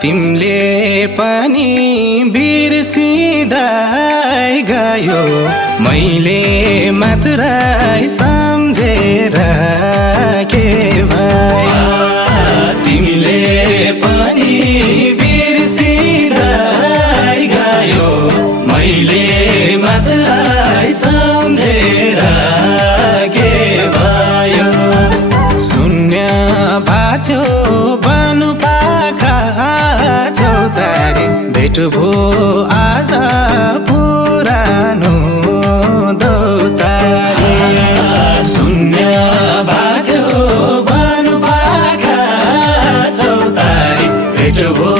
तिमीले पनि बिर्सिँदै गयो मैले मात्रै सम्झेर के भयो तिमीले पनि बिर्सिँदै गयो मैले मात्रै सम्झेर के भयो शून्य बाथ्यो बनु पाखा चौतारी भेट भो आज पुरानो दौतारी शून्य बाथ्यो बनु पाखा चौतारी भेट भो